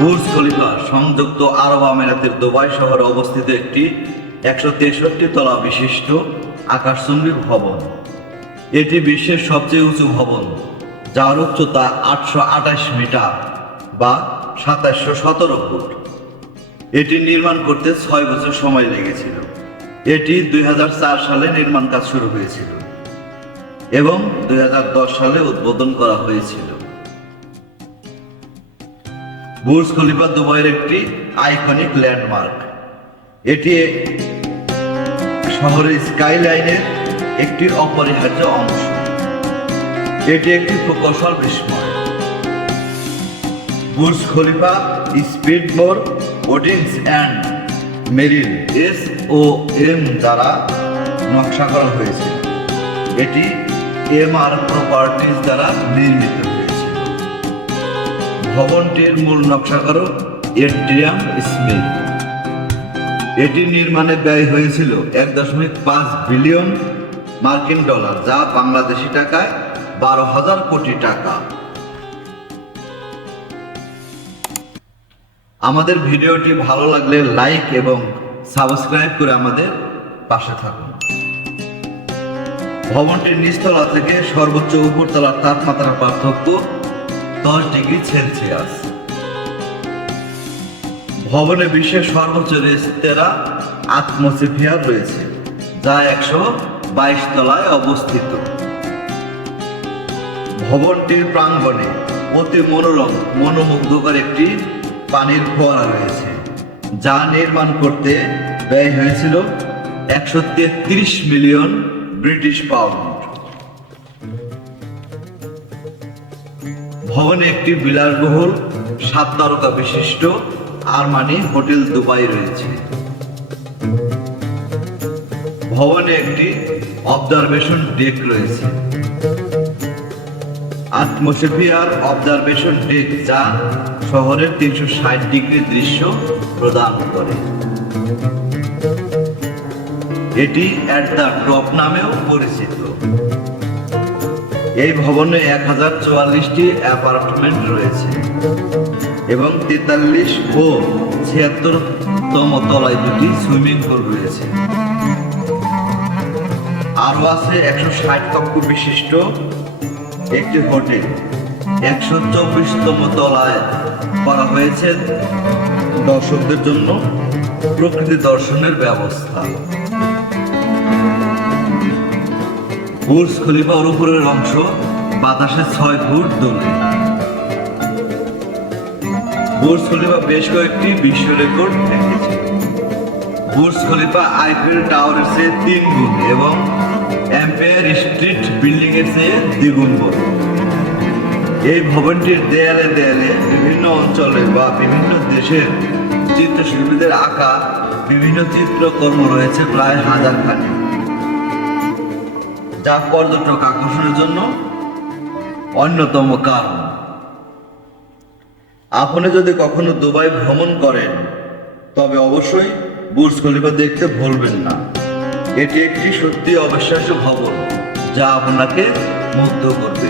Burj Khalifa সংযুক্ত আরব আমিরাতের Dubai শহরে অবস্থিত একটি 163 তলা বিশিষ্ট আকাশচুম্বী ভবন। এটি বিশ্বের সবচেয়ে উঁচু ভবন, যার উচ্চতা 828 মিটার বা 2717 ফুট। এটি নির্মাণ করতে 6 বছর সময় লেগেছিল। এটি 2004 সালে নির্মাণ কাজ শুরু হয়েছিল এবং 2010 সালে উদ্বোধন করা হয়েছিল। বুর্জ খলিফা দুবাইয়ের একটি আইকনিক ল্যান্ডমার্ক। এটি শহরের স্কাইলাইনের একটি অপরিহার্য অংশ। এটি একটি প্রকৌশল বিস্ময়। বুর্জ খলিফা স্পিডবোট ওডিন্স অ্যান্ড মেরিল SOM দ্বারা নকশা করা হয়েছে। এটি MR প্রপার্টিজ দ্বারা নির্মিত হয়েছিল। ভবনটির মূল নকশাকারক এড্রিয়ান স্মিথ। এটি নির্মাণে ব্যয় হয়েছিল 1.5 বিলিয়ন মার্কিন ডলার, যা বাংলাদেশি টাকায় 12,000 কোটি টাকা। আমাদের ভিডিওটি ভালো লাগলে লাইক এবং সাবস্ক্রাইব করে আমাদের পাশে থাকুন। ভবনটির নিচতলা থেকে সর্বোচ্চ উপরতলার তাপমাত্রা পার্থক্য 10 ডিগ্রি সেলসিয়াস। ভবনে বিশ্বের সর্বোচ্চ রেস্তেরা আটমসফিয়ার রয়েছে, যা 122 তলায় অবস্থিত। ভবনটির প্রাঙ্গণে অতি মনোরম মনোমুগ্ধকর একটি পানির ফোয়ারা রয়েছে, যা নির্মাণ করতে ব্যয় হয়েছিল 133 মিলিয়ন ব্রিটিশ পাউন্ড। ভবনে একটি বিলাসবহুল 7 তারকা বিশিষ্ট আরমানি হোটেল দুবাই রয়েছে। ভবনে একটি অবজারভেশন ডেক রয়েছে, আটমসফিয়ার অবজারভেশন ডেক, যা শহরের 360 ডিগ্রি দৃশ্য প্রদান করে। এটি অ্যাট দ্য টপ নামেও পরিচিত। এই ভবনে 1044টি অ্যাপার্টমেন্ট রয়েছে এবং 43 ও 76তম তলায় 2টি সুইমিং পুল রয়েছে। আরও আছে 160 কক্ষ বিশিষ্ট একটি হোটেল। 124তম তলায় করা হয়েছে দর্শকদের জন্য প্রকৃতি দর্শনের ব্যবস্থা। বুর্জ খলিফার উপরের অংশ বাতাসে 6 ফুট দোলে। বুর্জ খলিফা বেশ কয়েকটি বিশ্ব রেকর্ড ভেঙেছে। বুর্জ খলিফা আইফেল টাওয়ারের চেয়ে 3 গুণ এবং এম্পায়ার স্ট্রিট বিল্ডিং এর চেয়ে 2 গুণ বড়। এই ভবনটির দেয়ালে দেয়ালে বিভিন্ন অঞ্চলের বা বিভিন্ন দেশের চিত্রশিল্পীদের আঁকা বিভিন্ন চিত্রকর্ম রয়েছে প্রায় 1000 খানি, যা পর্যটক আকর্ষণের জন্য অন্যতম কারণ। আপনি যদি কখনো দুবাই ভ্রমণ করেন তবে অবশ্যই বুর্জ খলিফা দেখতে ভুলবেন না। এটি একটি সত্যি অবিশ্বাস্য ভবন, যা আপনাকে মুগ্ধ করবে।